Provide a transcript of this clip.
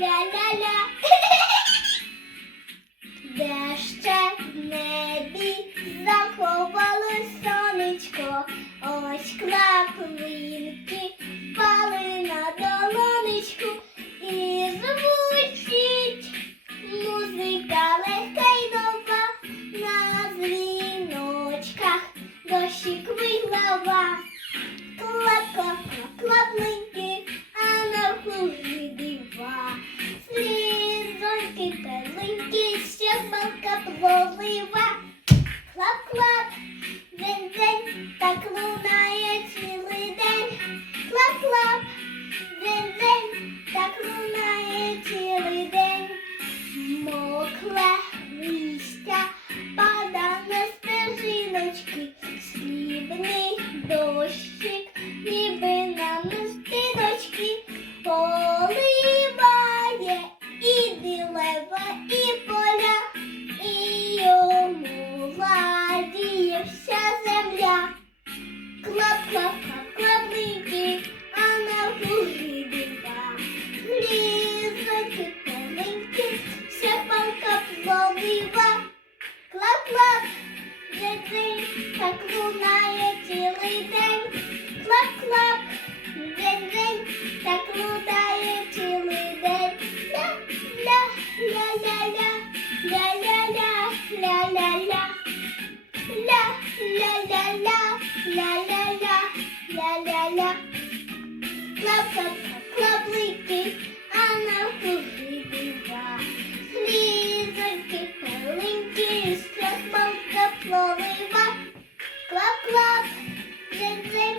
啦啦啦。Так лунає цілий день. Клап-клап, дзень-дзень, так лунає цілий день. Мокле листя пада на стежиночки, срібний дощик, ніби на так лунає цілий день. Клап-клап, день, так лунає цілий день. Ля-ля, ля-ля-ля, ля-ля-ля, ля-ля-ля. Ля, ля-ля-ля. Клап-клап, Love, zing, zing,